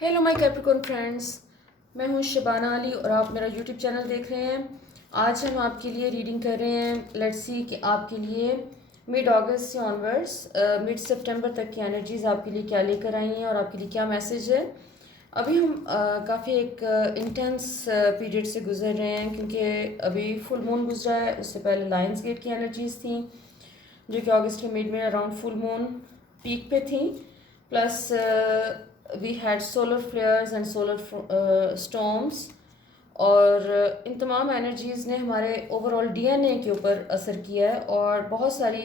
Hello my Capricorn friends. मैं हूँ शबाना अली और आप मेरा यूट्यूब चैनल देख रहे हैं। आज हम आपके लिए रीडिंग कर रहे हैं। लेट्स सी कि आपके लिए मिड अगस्त से ऑनवर्ड्स मिड सितंबर तक की एनर्जीज आपके लिए क्या लेकर आई हैं और आपके लिए क्या मैसेज है। अभी हम काफ़ी एक इंटेंस पीरियड से गुजर रहे हैं क्योंकि अभी फुल मून गुजरा है। उससे पहले लायंस गेट की एनर्जीज थी जो कि अगस्त के मिड में अराउंड फुल मून पीक पे थी। Plus we had solar flares and solar storms और इन तमाम एनर्जीज़ ने हमारे ओवरऑल डीएनए के ऊपर असर किया है और बहुत सारी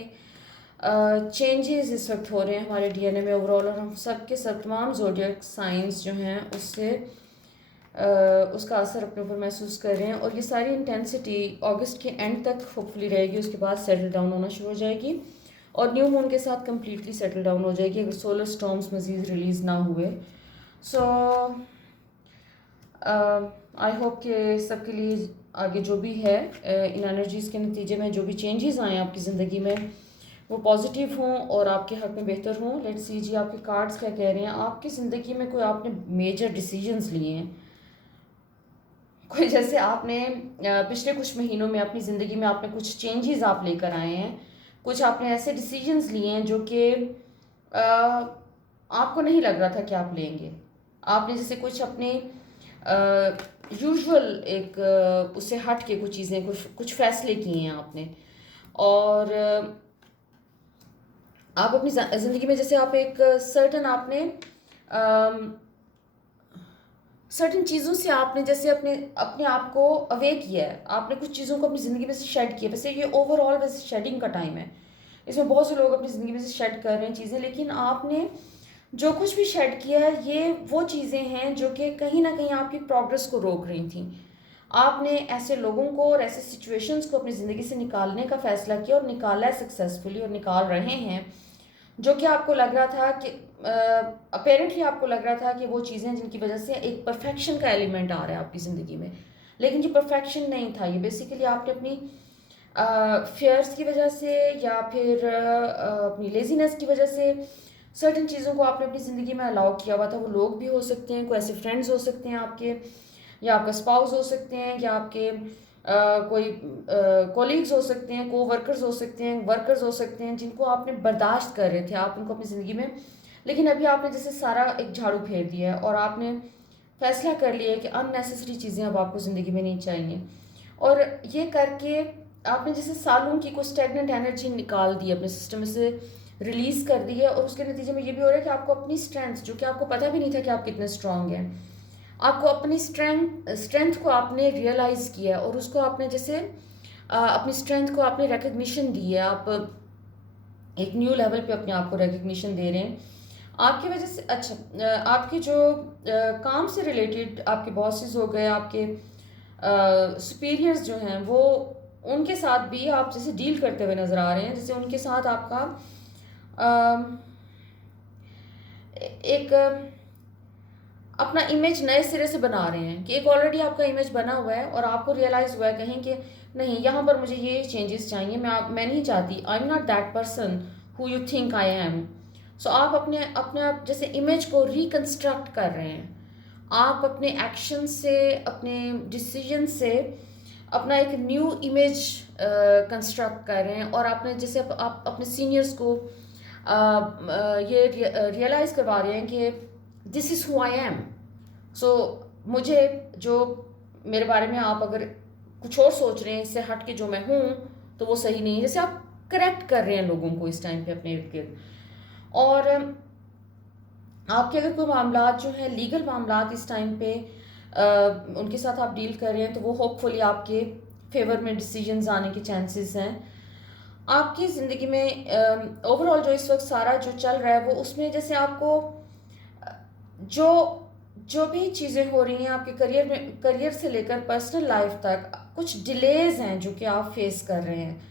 चेंजेस इस वक्त हो रहे हैं हमारे डीएनए में ओवरऑल। और हम सब के सब तमाम ज़ोडिएक साइंस जो हैं उससे उसका असर अपने ऊपर महसूस कर रहे हैं और ये सारी इंटेंसिटी अगस्त के एंड तक होपफुली रहेगी। उसके बाद सेटल डाउन होना शुरू हो जाएगी और न्यू मून के साथ कम्प्लीटली सेटल डाउन हो जाएगी अगर सोलर स्टॉर्म्स मज़ीद रिलीज़ ना हुए। सो आई होप कि सबके लिए आगे जो भी है इन एनर्जीज़ के नतीजे में जो भी चेंजेस आए आपकी ज़िंदगी में वो पॉजिटिव हों और आपके हक़ में बेहतर हों। लेट्स सी जी आपके कार्ड्स क्या कह रहे हैं। आपकी ज़िंदगी में कोई आपने मेजर डिसीजंस लिए हैं, कोई जैसे आपने पिछले कुछ महीनों में अपनी ज़िंदगी में आपने कुछ चेंजेस आप लेकर आए हैं, कुछ आपने ऐसे डिसीजंस लिए हैं जो कि आपको नहीं लग रहा था कि आप लेंगे। आपने जैसे कुछ अपने यूजुअल एक उससे हट के कुछ चीज़ें कुछ फैसले किए हैं आपने और आप अपनी ज़िंदगी में जैसे आप एक सर्टन आपने सर्टन चीज़ों से आपने जैसे अपने अपने आप को अवे किया है। आपने कुछ चीज़ों को अपनी ज़िंदगी में से शेड किया। वैसे ये ओवरऑल वैसे शेडिंग का टाइम है। इसमें बहुत से लोग अपनी ज़िंदगी में से शेड कर रहे हैं चीज़ें, लेकिन आपने जो कुछ भी शेड किया है ये वो चीज़ें हैं जो कि कहीं ना कहीं आपकी प्रोग्रेस को रोक रही थी। आपने ऐसे लोगों को और ऐसे सिचुएशंस को अपनी ज़िंदगी से निकालने का फ़ैसला किया और निकाला है सक्सेसफुली और निकाल रहे हैं जो कि आपको लग रहा था कि अपेरेंटली आपको लग रहा था कि वो चीज़ें जिनकी वजह से एक परफेक्शन का एलिमेंट आ रहा है आपकी ज़िंदगी में, लेकिन ये परफेक्शन नहीं था। ये बेसिकली आपने अपनी फेयर्स की वजह से या फिर अपनी लेजीनेस की वजह से सर्टन चीज़ों को आपने अपनी ज़िंदगी में अलाउ किया हुआ था। वो लोग भी हो सकते हैं, कोई ऐसे फ्रेंड्स हो सकते हैं आपके, या आपका स्पाउस हो सकते हैं, या आपके कोई कोलीग्स हो सकते हैं, को वर्कर्स हो सकते हैं, वर्कर्स हो सकते हैं जिनको आपने बर्दाश्त कर रहे थे आप उनको अपनी ज़िंदगी में, लेकिन अभी आपने जैसे सारा एक झाड़ू फेर दिया है और आपने फैसला कर लिया है कि अननेसेसरी चीज़ें अब आपको ज़िंदगी में नहीं चाहिए। और ये करके आपने जैसे सालों की कुछ स्टेगनेंट एनर्जी निकाल दी अपने सिस्टम में से, रिलीज़ कर दी है और उसके नतीजे में ये भी हो रहा है कि आपको अपनी स्ट्रेंथ, जो कि आपको पता भी नहीं था कि आप कितने स्ट्रांग हैं, आपको अपनी स्ट्रेंथ को आपने रियलाइज़ किया और उसको आपने जैसे अपनी स्ट्रेंथ को आपने रिकग्निशन दी है। आप एक न्यू लेवल पे अपने आप को रिकग्निशन दे रहे हैं आपकी वजह से। अच्छा, आपके जो काम से रिलेटेड आपके बॉसेस हो गए, आपके सुपीरियर्स जो हैं, वो उनके साथ भी आप जैसे डील करते हुए नज़र आ रहे हैं। जैसे उनके साथ आपका एक अपना इमेज नए सिरे से बना रहे हैं कि एक ऑलरेडी आपका इमेज बना हुआ है और आपको रियलाइज़ हुआ है कहीं कि नहीं, यहाँ पर मुझे ये चेंजेस चाहिए। मैं नहीं चाहती, I am not that person who you think I am. So आप अपने अपने आप जैसे इमेज को रिकन्स्ट्रक्ट कर रहे हैं। आप अपने एक्शन से, अपने डिसीजन से अपना एक न्यू इमेज कंस्ट्रक्ट कर रहे हैं और आपने जैसे आप अपने सीनियर्स को ये रियलाइज़ करवा रहे हैं कि this is who I am. So मुझे जो मेरे बारे में आप अगर कुछ और सोच रहे हैं इससे हट के जो मैं हूँ तो वो सही नहीं है। जैसे आप करेक्ट कर रहे हैं लोगों को इस टाइम पे अपने इर्द गिर्द। और आपके अगर कोई मामला जो है लीगल मामला इस टाइम पे उनके साथ आप डील कर रहे हैं तो वो होपफुली आपके फेवर में डिसीजंस आने के चांसेस हैं। आपकी ज़िंदगी में ओवरऑल जो इस वक्त सारा जो चल रहा है वो उसमें जैसे आपको जो जो भी चीज़ें हो रही हैं आपके करियर में, करियर से लेकर पर्सनल लाइफ तक कुछ डिलेज हैं जो कि आप फेस कर रहे हैं।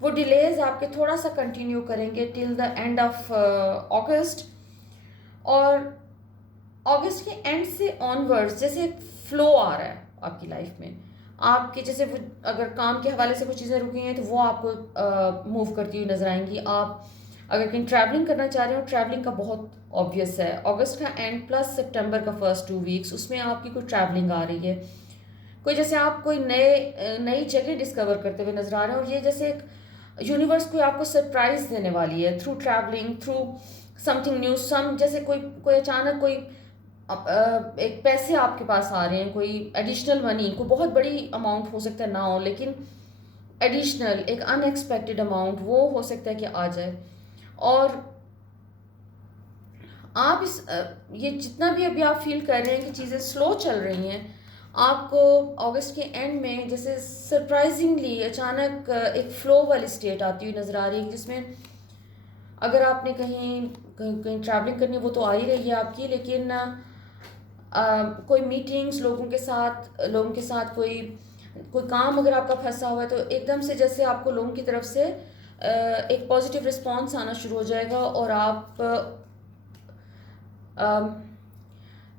वो डिलेज आपके थोड़ा सा कंटिन्यू करेंगे टिल द एंड ऑफ अगस्त। और अगस्त के एंड से ऑनवर्ड्स जैसे एक फ्लो आ रहा है आपकी लाइफ में। आपके जैसे अगर काम के हवाले से कुछ चीज़ें रुकी हैं तो वो आपको मूव करती हुई नजर आएंगी। आप अगर कहीं ट्रैवलिंग करना चाह रहे हो, ट्रैवलिंग का बहुत ऑब्वियस है, अगस्त का एंड प्लस सितंबर का फर्स्ट 2 वीक्स उसमें आपकी कोई ट्रैवलिंग आ रही है, कोई जैसे आप कोई नई जगह डिस्कवर करते हुए नजर आ रहे हैं, और ये जैसे एक यूनिवर्स कोई आपको सरप्राइज देने वाली है through travelling, through something new, some जैसे कोई कोई अचानक कोई एक पैसे आपके पास आ रहे हैं, कोई एडिशनल मनी, कोई बहुत बड़ी अमाउंट हो सकता है ना हो, लेकिन एडिशनल एक अनएक्सपेक्टेड अमाउंट वो हो सकता है कि आ जाए। और आप ये जितना भी अभी आप फील कर रहे हैं कि चीज़ें स्लो चल रही हैं, आपको अगस्त के एंड में जैसे सरप्राइजिंगली अचानक एक फ्लो वाली स्टेट आती हुई नज़र आ रही है, जिसमें अगर आपने कहीं कहीं कहीं ट्रैवलिंग करनी वो तो आ ही रही है आपकी, लेकिन कोई मीटिंग्स लोगों के साथ कोई कोई काम अगर आपका फंसा हुआ है, तो एकदम से जैसे आपको लोगों की तरफ से एक पॉजिटिव रिस्पॉन्स आना शुरू हो जाएगा, और आप अम,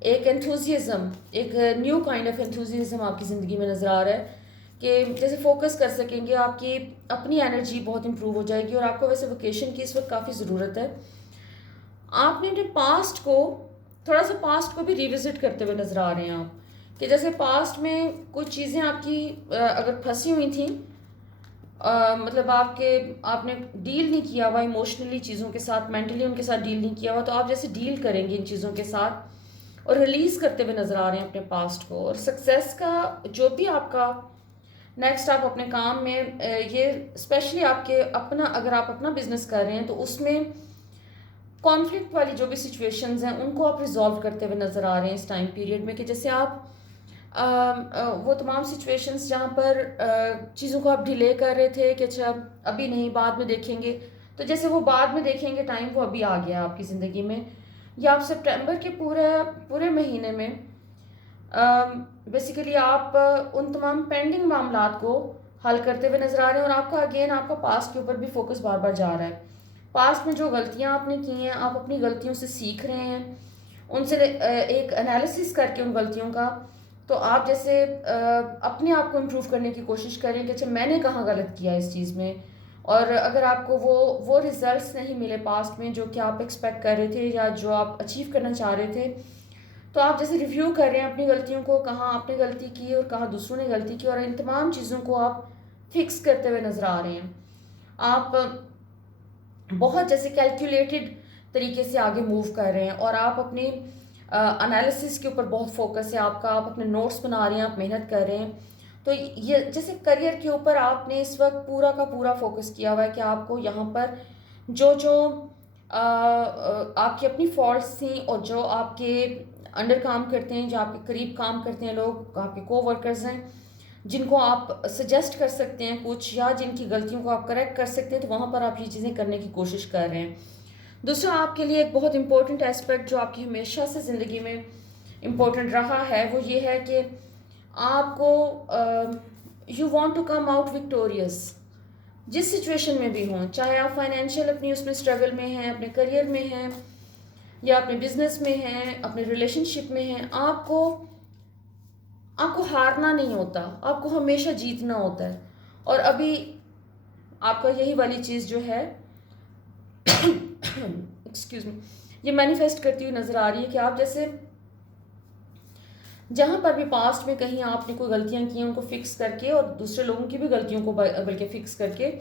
एक एंथुजियाज्म, एक न्यू काइंड ऑफ एंथुजियाज्म आपकी ज़िंदगी में नज़र आ रहा है कि जैसे फोकस कर सकेंगे, आपकी अपनी एनर्जी बहुत इंप्रूव हो जाएगी, और आपको वैसे वोकेशन की इस वक्त काफ़ी ज़रूरत है। आपने अपने पास्ट को थोड़ा सा पास्ट को भी रिविजिट करते हुए नज़र आ रहे हैं आप, कि जैसे पास्ट में कुछ चीज़ें आपकी अगर फंसी हुई थी, मतलब आपने डील नहीं किया हुआ इमोशनली चीज़ों के साथ, मेंटली उनके साथ डील नहीं किया हुआ, तो आप जैसे डील करेंगे इन चीज़ों के साथ और रिलीज़ करते हुए नज़र आ रहे हैं अपने पास्ट को। और सक्सेस का जो भी आपका नेक्स्ट आप अपने काम में ये स्पेशली आपके अपना अगर आप अपना बिजनेस कर रहे हैं, तो उसमें कॉन्फ्लिक्ट वाली जो भी सिचुएशंस हैं उनको आप रिजॉल्व करते हुए नज़र आ रहे हैं इस टाइम पीरियड में, कि जैसे आप वो तमाम सिचुएशंस जहाँ पर चीज़ों को आप डिले कर रहे थे कि अच्छा अभी नहीं बाद में देखेंगे, तो जैसे वो बाद में देखेंगे टाइम वो अभी आ गया आपकी ज़िंदगी में, या आप सितंबर के पूरे पूरे महीने में बेसिकली आप उन तमाम पेंडिंग मामलात को हल करते हुए नज़र आ रहे हैं, और आपका अगेन आपका पास्ट के ऊपर भी फोकस बार बार जा रहा है। पास्ट में जो गलतियाँ आपने की हैं, आप अपनी गलतियों से सीख रहे हैं, उनसे एक एनालिसिस करके उन गलतियों का, तो आप जैसे अपने आप को इम्प्रूव करने की कोशिश करें कि अच्छा मैंने कहाँ गलत किया इस चीज़ में, और अगर आपको वो रिजल्ट्स नहीं मिले पास्ट में जो कि आप एक्सपेक्ट कर रहे थे या जो आप अचीव करना चाह रहे थे, तो आप जैसे रिव्यू कर रहे हैं अपनी गलतियों को, कहाँ आपने गलती की और कहाँ दूसरों ने गलती की, और इन तमाम चीज़ों को आप फिक्स करते हुए नज़र आ रहे हैं। आप बहुत जैसे कैलकुलेटेड तरीके से आगे मूव कर रहे हैं, और आप अपने एनालिसिस के ऊपर बहुत फोकस है आपका, आप अपने नोट्स बना रहे हैं, आप मेहनत कर रहे हैं। तो ये जैसे करियर के ऊपर आपने इस वक्त पूरा का पूरा फोकस किया हुआ है कि आपको यहाँ पर जो जो आपकी अपनी फॉल्ट्स थी, और जो आपके अंडर काम करते हैं, जो आपके करीब काम करते हैं लोग, आपके कोवर्कर्स हैं, जिनको आप सजेस्ट कर सकते हैं कुछ, या जिनकी गलतियों को आप करेक्ट कर सकते हैं, तो वहाँ पर आप ये चीज़ें करने की कोशिश कर रहे हैं। दूसरा आपके लिए एक बहुत इंपॉर्टेंट एस्पेक्ट जो आपकी हमेशा से ज़िंदगी में इम्पोर्टेंट रहा है, वो ये है कि आपको you want to come out victorious, जिस सिचुएशन में भी हों, चाहे आप फाइनेंशियल अपनी उसमें स्ट्रगल में हैं, अपने करियर में हैं, या अपने बिजनेस में हैं, अपने रिलेशनशिप में हैं, आपको आपको हारना नहीं होता, आपको हमेशा जीतना होता है। और अभी आपका यही वाली चीज़ जो है एक्सक्यूज मी, ये मैनिफेस्ट करती हुई नज़र आ रही है कि आप जैसे जहाँ पर भी पास्ट में कहीं आपने कोई गलतियाँ की हैं उनको फिक्स करके, और दूसरे लोगों की भी गलतियों को बल्कि फिक्स करके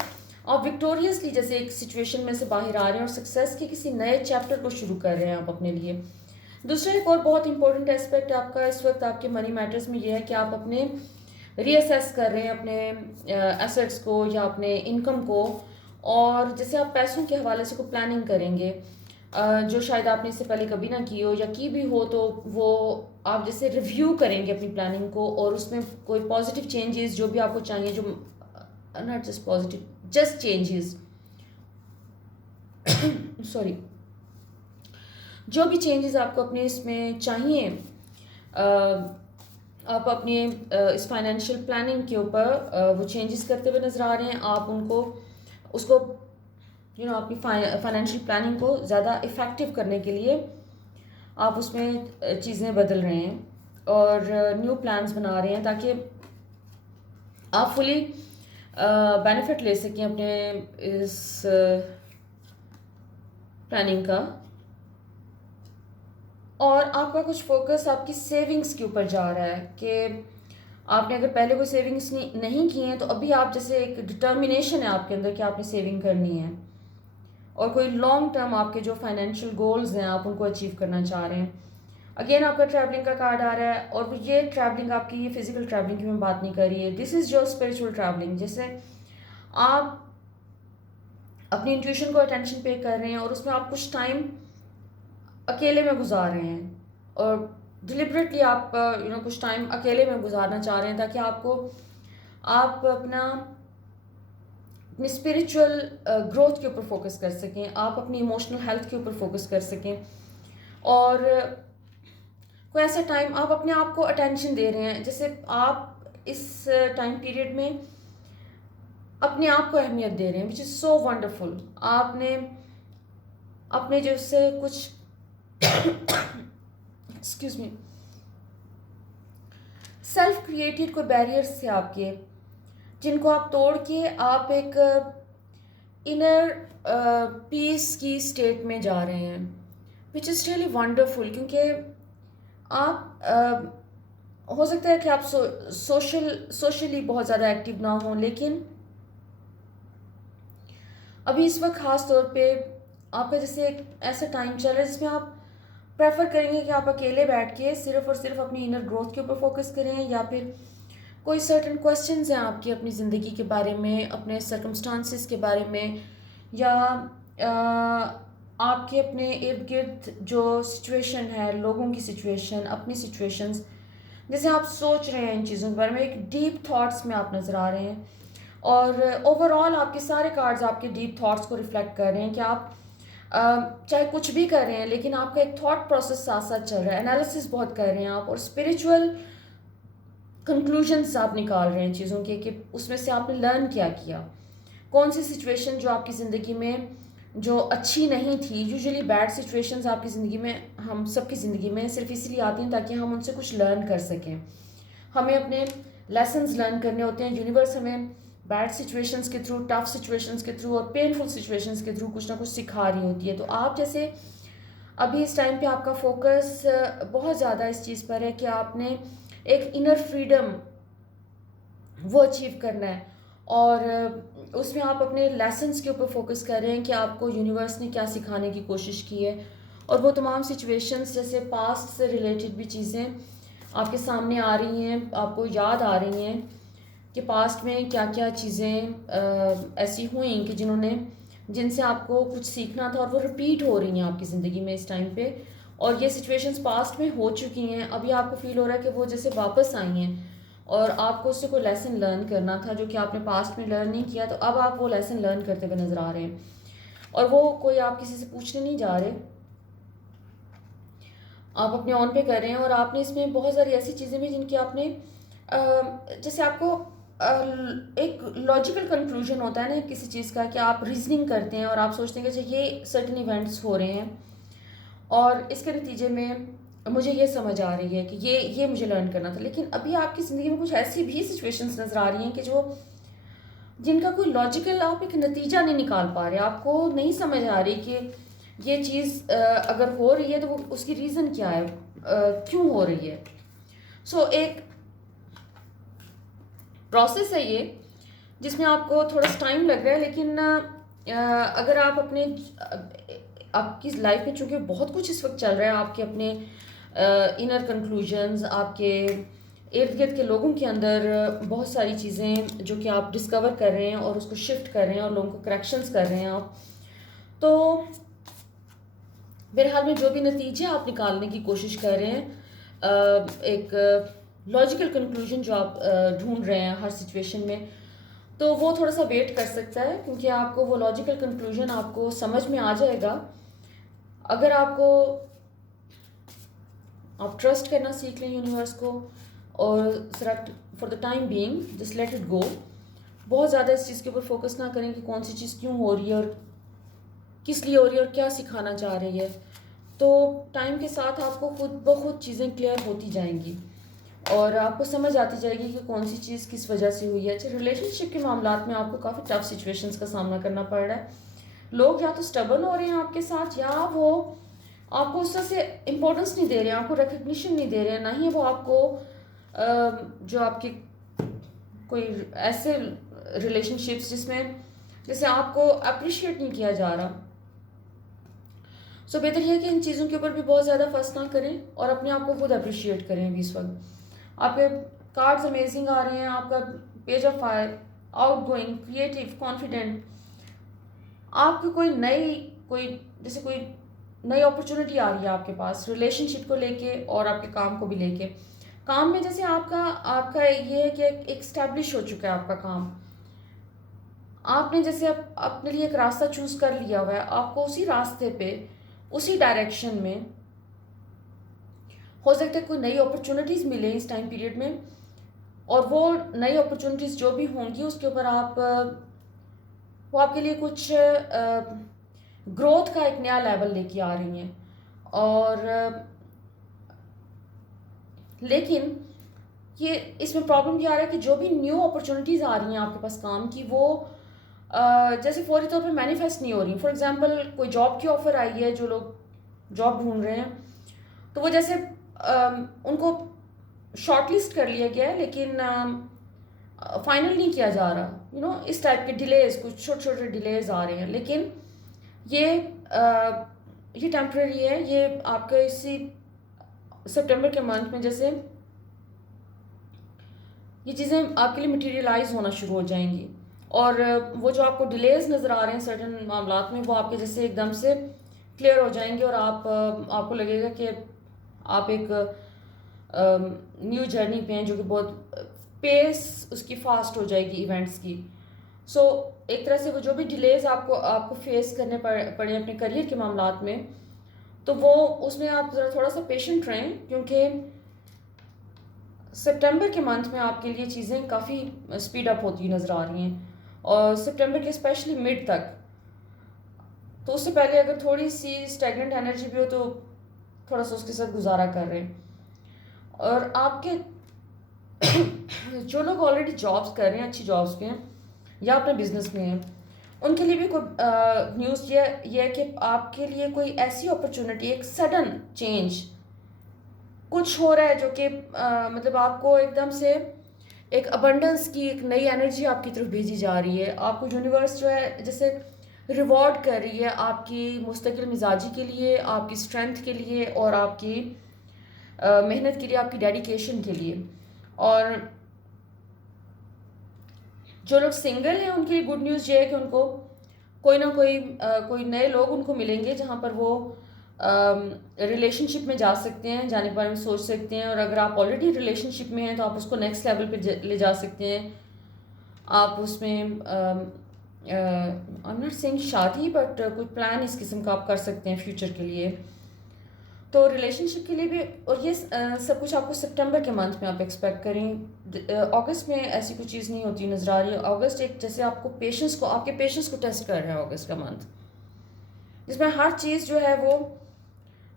आप विक्टोरियसली जैसे एक सिचुएशन में से बाहर आ रहे हैं, और सक्सेस के किसी नए चैप्टर को शुरू कर रहे हैं आप अपने लिए। दूसरा एक और बहुत इंपॉर्टेंट एस्पेक्ट आपका इस वक्त आपके मनी मैटर्स में ये है कि आप अपने रीअसेस कर रहे हैं अपने एसेट्स को या अपने इनकम को, और जैसे आप पैसों के हवाले से कोई प्लानिंग करेंगे जो शायद आपने इससे पहले कभी ना की हो, या की भी हो तो वो आप जैसे रिव्यू करेंगे अपनी प्लानिंग को, और उसमें कोई पॉजिटिव चेंजेस जो भी आपको चाहिए, जो not just positive, just changes sorry, जो भी चेंजेस आपको अपने इसमें चाहिए, आप अपने इस फाइनेंशियल प्लानिंग के ऊपर वो चेंजेस करते हुए नज़र आ रहे हैं। आप उनको उसको अपनी फाइनेंशियल प्लानिंग को ज़्यादा इफ़ेक्टिव करने के लिए आप उसमें चीज़ें बदल रहे हैं, और न्यू प्लान्स बना रहे हैं, ताकि आप फुली बेनिफिट ले सकें अपने इस प्लानिंग का, और आपका कुछ फोकस आपकी सेविंग्स के ऊपर जा रहा है कि आपने अगर पहले कोई सेविंग्स नहीं की हैं तो अभी आप जैसे एक डिटर्मिनेशन है आपके अंदर कि आपने सेविंग करनी है, और कोई लॉन्ग टर्म आपके जो फाइनेंशियल गोल्स हैं आप उनको अचीव करना चाह रहे हैं। अगेन आपका ट्रैवलिंग का कार्ड आ रहा है, और ये ट्रैवलिंग आपकी, ये फिजिकल ट्रैवलिंग की मैं बात नहीं कर रही है, this is your spiritual travelling, जैसे आप अपनी इंट्यूशन को अटेंशन पे कर रहे हैं और उसमें आप कुछ टाइम अकेले में गुजार रहे हैं, और डिलिबरेटली आप कुछ टाइम अकेले में गुजारना चाह रहे हैं ताकि आप अपनी स्पिरिचुअल ग्रोथ के ऊपर फोकस कर सकें, आप अपनी इमोशनल हेल्थ के ऊपर फोकस कर सकें, और कोई ऐसा टाइम आप अपने आप को अटेंशन दे रहे हैं, जैसे आप इस टाइम पीरियड में अपने आप को अहमियत दे रहे हैं, विच इज़ सो वंडरफुल। आपने अपने जैसे कुछ एक्सक्यूज मी, सेल्फ क्रिएटेड कोई बैरियर्स थे आपके, जिनको आप तोड़ के आप एक इनर पीस की स्टेट में जा रहे हैं, विच इज़ रियली वंडरफुल। क्योंकि आप हो सकता है कि आप सोशली बहुत ज़्यादा एक्टिव ना हों, लेकिन अभी इस वक्त ख़ास तौर पे आपका जैसे एक ऐसा टाइम चल रहा है जिसमें आप प्रेफर करेंगे कि आप अकेले बैठ के सिर्फ और सिर्फ अपनी इनर ग्रोथ के ऊपर फोकस करें, या फिर कोई सर्टन क्वेश्चंस हैं आपकी अपनी ज़िंदगी के बारे में, अपने सर्कमस्टांसिस के बारे में, या आपके अपने इर्द गिर्द जो सिचुएशन है, लोगों की सिचुएशन, अपनी सिचुएशंस, जैसे आप सोच रहे हैं इन चीज़ों के बारे में, एक डीप थॉट्स में आप नज़र आ रहे हैं, और ओवरऑल आपके सारे कार्ड्स आपके डीप थॉट्स को रिफ्लेक्ट कर रहे हैं कि आप चाहे कुछ भी कर रहे हैं लेकिन आपका एक थॉट प्रोसेस साथ साथ चल रहा है, एनालिसिस बहुत कर रहे हैं आप, और स्पिरिचुअल कंक्लूजन्स आप निकाल रहे हैं चीज़ों के कि उसमें से आपने लर्न क्या किया, कौन सी सिचुएशन जो आपकी ज़िंदगी में जो अच्छी नहीं थी। यूजुअली बैड सिचुएशंस आपकी ज़िंदगी में, हम सबकी ज़िंदगी में सिर्फ इसलिए आती हैं ताकि हम उनसे कुछ लर्न कर सकें, हमें अपने लेसन्स लर्न करने होते हैं। यूनिवर्स हमें बैड सिचुएशंस के थ्रू, टफ सिचुएशंस के थ्रू और पेनफुल सिचुएशंस के थ्रू कुछ ना कुछ सिखा रही होती है। तो आप जैसे अभी इस टाइम पे आपका फोकस बहुत ज़्यादा इस चीज़ पर है कि आपने एक इनर फ्रीडम वो अचीव करना है, और उसमें आप अपने लेसन्स के ऊपर फोकस कर रहे हैं कि आपको यूनिवर्स ने क्या सिखाने की कोशिश की है, और वो तमाम सिचुएशंस जैसे पास्ट से रिलेटेड भी चीज़ें आपके सामने आ रही हैं, आपको याद आ रही हैं कि पास्ट में क्या क्या चीज़ें ऐसी हुई कि जिनसे आपको कुछ सीखना था, और वो रिपीट हो रही हैं आपकी ज़िंदगी में इस टाइम पे, और ये सिचुएशंस पास्ट में हो चुकी हैं, अभी आपको फील हो रहा है कि वो जैसे वापस आई हैं, और आपको उससे कोई लेसन लर्न करना था जो कि आपने पास्ट में लर्न नहीं किया, तो अब आप वो लेसन लर्न करते हुए नज़र आ रहे हैं, और वो कोई आप किसी से पूछने नहीं जा रहे, आप अपने ऑन पे कर रहे हैं। और आपने इसमें बहुत सारी ऐसी चीज़ें भी जिनकी आपने जैसे आपको एक लॉजिकल कंक्लूजन होता है ना किसी चीज़ का, कि आप रीजनिंग करते हैं और आप सोचते हैं कि अच्छा ये सर्टन इवेंट्स हो रहे हैं और इसके नतीजे में मुझे ये समझ आ रही है कि ये मुझे लर्न करना था, लेकिन अभी आपकी ज़िंदगी में कुछ ऐसी भी सिचुएशंस नज़र आ रही हैं कि जिनका कोई लॉजिकल आप एक नतीजा नहीं निकाल पा रहे, आपको नहीं समझ आ रही कि ये चीज़ अगर हो रही है तो वो उसकी रीज़न क्या है, क्यों हो रही है। एक प्रोसेस है ये जिसमें आपको थोड़ा सा टाइम लग रहा है, लेकिन अगर आप आपकी लाइफ में चूँकि बहुत कुछ इस वक्त चल रहा है, आपके अपने इनर कंक्लूजन्स, आपके इर्द गिर्द के लोगों के अंदर बहुत सारी चीज़ें जो कि आप डिस्कवर कर रहे हैं और उसको शिफ्ट कर रहे हैं और लोगों को करेक्शंस कर रहे हैं आप, तो मेरे ख्याल में जो भी नतीजे आप निकालने की कोशिश कर रहे हैं, एक लॉजिकल कंक्लूजन जो आप ढूंढ रहे हैं हर सिचुएशन में, तो वो थोड़ा सा वेट कर सकता है, क्योंकि आपको वो लॉजिकल कंक्लूजन आपको समझ में आ जाएगा अगर आप ट्रस्ट करना सीख लें यूनिवर्स को, और for the time being just let it go. बहुत ज़्यादा इस चीज़ के ऊपर फोकस ना करें कि कौन सी चीज़ क्यों हो रही है और किस लिए हो रही है और क्या सिखाना चाह रही है। तो टाइम के साथ आपको खुद ब खुद चीज़ें क्लियर होती जाएंगी और आपको समझ आती जाएगी कि कौन सी चीज़ किस वजह से हुई है। अच्छा, रिलेशनशिप के मामलात में आपको काफ़ी टफ सिचुएशंस का सामना करना पड़ रहा है, लोग या तो स्टबर्न हो रहे हैं आपके साथ, या वो आपको उस तरह से इम्पोर्टेंस नहीं दे रहे हैं, आपको रिकग्निशन नहीं दे रहे हैं, ना ही वो आपको जो आपकी कोई ऐसे रिलेशनशिप्स जिसमें जैसे आपको अप्रिशिएट नहीं किया जा रहा। सो बेहतर यह है कि इन चीज़ों के ऊपर भी बहुत ज़्यादा फर्स्ट ना करें और अपने आप को खुद अप्रिशिएट करें। अभी इस वक्त आपके कार्ड्स अमेजिंग आ रहे हैं, आपका page of fire, out going, creative, confident. आपकी कोई जैसे कोई नई अपॉर्चुनिटी आ रही है आपके पास रिलेशनशिप को लेके और आपके काम को भी लेके। काम में जैसे आपका आपका ये है कि एक स्टैब्लिश हो चुका है आपका काम, आपने जैसे अपने लिए एक रास्ता चूज कर लिया हुआ है, आपको उसी रास्ते पे उसी डायरेक्शन में हो सकता है कोई नई अपॉर्चुनिटीज़ मिले इस टाइम पीरियड में, और वो नई अपॉर्चुनिटीज़ जो भी होंगी उसके ऊपर वो आपके लिए कुछ ग्रोथ का एक नया लेवल लेके आ रही हैं। और लेकिन ये इसमें प्रॉब्लम क्या आ रहा है कि जो भी न्यू अपॉर्चुनिटीज़ आ रही हैं आपके पास काम की, वो जैसे फौरी तौर पे मैनिफेस्ट नहीं हो रही। फॉर एग्जांपल कोई जॉब की ऑफ़र आई है, जो लोग जॉब ढूंढ रहे हैं, तो वो जैसे उनको शॉर्टलिस्ट कर लिया गया है, लेकिन फाइनल नहीं किया जा रहा। इस टाइप के डिलेज, कुछ छोटे छोटे डिलेज आ रहे हैं, लेकिन ये ये टेम्प्रेरी है। ये आपका इसी सितंबर के मंथ में जैसे ये चीज़ें आपके लिए मटेरियलाइज होना शुरू हो जाएंगी, और वो जो आपको डिलेज नज़र आ रहे हैं सर्टन मामलात में, वो आपके जैसे एकदम से क्लियर हो जाएंगे, और आपको लगेगा कि आप एक न्यू जर्नी पे हैं, जो कि बहुत पेस उसकी फास्ट हो जाएगी इवेंट्स की। सो एक तरह से वो जो भी डिलेज आपको फेस करने पड़े अपने करियर के मामलात में, तो वो उसमें आप ज़रा थोड़ा सा पेशेंट रहें, क्योंकि सितंबर के मंथ में आपके लिए चीज़ें काफ़ी स्पीड अप होती नज़र आ रही हैं, और सितंबर के स्पेशली मिड तक। तो उससे पहले अगर थोड़ी सी स्टैग्नेंट एनर्जी भी हो तो थोड़ा सा उसके साथ गुजारा कर रहे हैं। और आपके जो लोग ऑलरेडी जॉब्स कर रहे हैं, अच्छी जॉब्स पे हैं या अपने बिजनेस में हैं, उनके लिए भी कोई न्यूज़ ये है कि आपके लिए कोई ऐसी अपॉर्चुनिटी, एक सडन चेंज कुछ हो रहा है, जो कि मतलब आपको एकदम से एक अबंडेंस की एक नई एनर्जी आपकी तरफ भेजी जा रही है। आपको यूनिवर्स जो है जैसे रिवॉर्ड कर रही है आपकी मुस्तकिल मिजाजी के लिए, आपकी स्ट्रेंथ के लिए, और आपकी मेहनत के लिए, आपकी डेडिकेशन के लिए। और जो लोग सिंगल हैं उनके लिए गुड न्यूज़ ये है कि उनको कोई ना कोई नए लोग उनको मिलेंगे, जहाँ पर वो रिलेशनशिप में जा सकते हैं, जाने के बारे में सोच सकते हैं। और अगर आप ऑलरेडी रिलेशनशिप में हैं तो आप उसको नेक्स्ट लेवल पे ले जा सकते हैं। आप उसमें आई एम नॉट सेइंग शादी, बट कोई प्लान इस किस्म का आप कर सकते हैं फ्यूचर के लिए। तो रिलेशनशिप के लिए भी, और ये सब कुछ आपको सितंबर के मंथ में आप एक्सपेक्ट करें। अगस्त में ऐसी कोई चीज़ नहीं होती नज़र आ रही है। अगस्त एक जैसे आपके पेशेंस को टेस्ट कर रहा है अगस्त का मंथ, जिसमें हर चीज़ जो है वो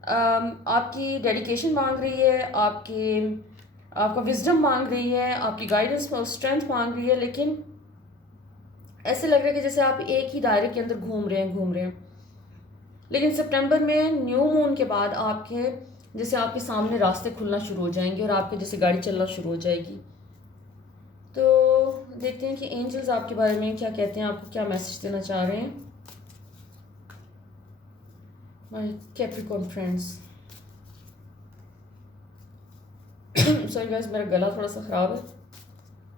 आपकी डेडिकेशन मांग रही है, आपका विजडम मांग रही है, आपकी गाइडेंस और स्ट्रेंथ मांग रही है। लेकिन ऐसे लग रहा है कि जैसे आप एक ही दायरे के अंदर घूम रहे हैं। लेकिन सितंबर में न्यू मून के बाद आपके सामने रास्ते खुलना शुरू हो जाएंगे, और आपके जैसे गाड़ी चलना शुरू हो जाएगी। तो देखते हैं कि एंजल्स आपके बारे में क्या कहते हैं, आपको क्या मैसेज देना चाह रहे हैं। My Capricorn friends, sorry guys, मेरा गला थोड़ा सा ख़राब है,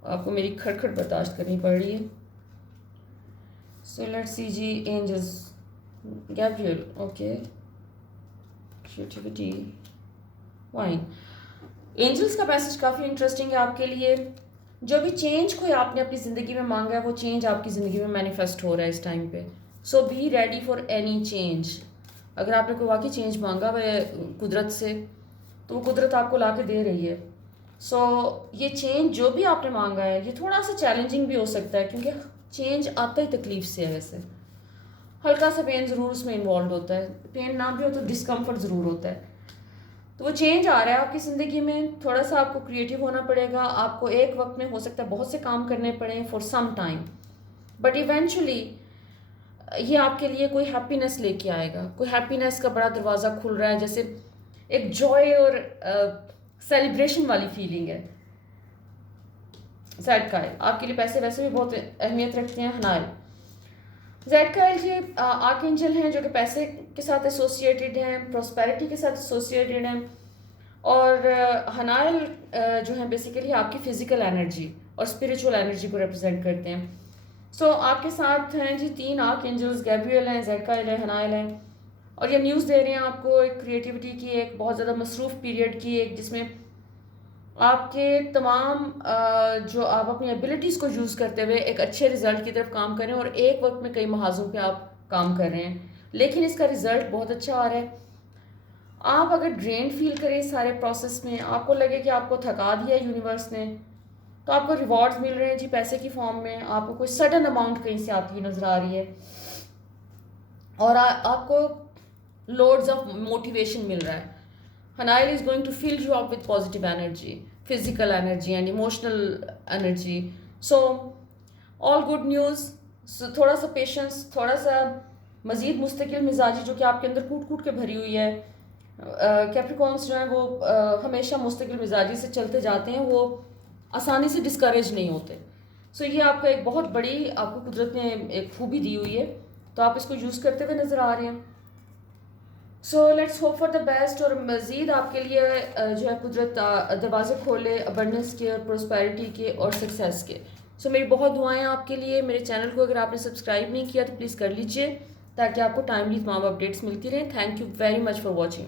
आपको मेरी खटखट बर्दाश्त करनी पड़ रही है। So let's see G, angels, Gabriel, okay, creativity, wine. Angels का मैसेज काफ़ी इंटरेस्टिंग है आपके लिए। जो भी चेंज कोई आपने अपनी ज़िंदगी में मांगा है, वो चेंज आपकी ज़िंदगी में मैनिफेस्ट हो रहा है इस टाइम पे। So be ready for any change. अगर आपने कोई वाकई चेंज मांगा है कुदरत से, तो वो कुदरत आपको ला के दे रही है। सो ये चेंज जो भी आपने मांगा है, ये थोड़ा सा चैलेंजिंग भी हो सकता है, क्योंकि चेंज आता ही तकलीफ से है। वैसे हल्का सा पेन ज़रूर उसमें इन्वॉल्व होता है, पेन ना भी हो तो डिस्कम्फर्ट ज़रूर होता है। तो वो चेंज आ रहा है आपकी ज़िंदगी में। थोड़ा सा आपको क्रिएटिव होना पड़ेगा, आपको एक वक्त में हो सकता है बहुत से काम करने पड़े for some time, but eventually ये आपके लिए कोई हैप्पीनेस लेके आएगा, कोई हैप्पीनेस का बड़ा दरवाज़ा खुल रहा है, जैसे एक जॉय और सेलिब्रेशन वाली फीलिंग है। ज़ैड काइल आपके लिए पैसे वैसे भी बहुत अहमियत रखते हैं। हनायल, ज़ैड काइल जी आर्कएंजल हैं जो कि पैसे के साथ एसोसिएटेड हैं, प्रॉस्पेरिटी के साथ एसोसिएटेड हैं। और हनायल जो है बेसिकली आपकी फ़िज़िकल एनर्जी और स्पिरिचुअल एनर्जी को रिप्रेजेंट करते हैं। सो आपके साथ हैं जी 3 आर्कएंजल्स, गैब्रियल हैं, ज़ैड काइल है, हनायल हैं। और ये न्यूज़ दे रहे हैं आपको एक क्रिएटिविटी की, एक बहुत ज़्यादा मसरूफ़ पीरियड की, एक जिसमें आपके तमाम जो आप अपनी एबिलिटीज़ को यूज़ करते हुए एक अच्छे रिज़ल्ट की तरफ काम करें, और एक वक्त में कई महाजों पे आप काम कर रहे हैं, लेकिन इसका रिज़ल्ट बहुत अच्छा आ रहा है। आप अगर ड्रेन फील करें सारे प्रोसेस में, आपको लगे कि आपको थका दिया यूनिवर्स ने, तो आपको रिवॉर्ड्स मिल रहे हैं जी पैसे की फॉर्म में, आपको कोई सडन अमाउंट कहीं से आती नज़र आ रही है, और आपको लोड्स ऑफ मोटिवेशन मिल रहा है। Hanail is going to fill you up with positive energy, physical energy and emotional energy. So all good news. So थोड़ा सा पेशेंस, थोड़ा सा मज़ीद मुस्तकिल मिजाजी जो कि आपके अंदर कूट कूट के भरी हुई है। कैप्रिकॉन्स जो हैं वो हमेशा मुस्तकिल मिजाजी से चलते जाते हैं, वो आसानी से डिस्करेज नहीं होते। सो ये आपका एक बहुत बड़ी आपको कुदरत ने एक खूबी दी हुई है, तो आप इसको यूज़ करते हुए नज़र आ रहे हैं। So let's hope for the best, और मज़ीद आपके लिए जो है कुदरत दरवाजे खोले अबंडेंस के और प्रोस्पेरिटी के और सक्सेस के। सो मेरी बहुत दुआएं आपके लिए। मेरे चैनल को अगर आपने सब्सक्राइब नहीं किया तो प्लीज़ कर लीजिए, ताकि आपको टाइमली तमाम अपडेट्स मिलती रहें। Thank you very much for watching.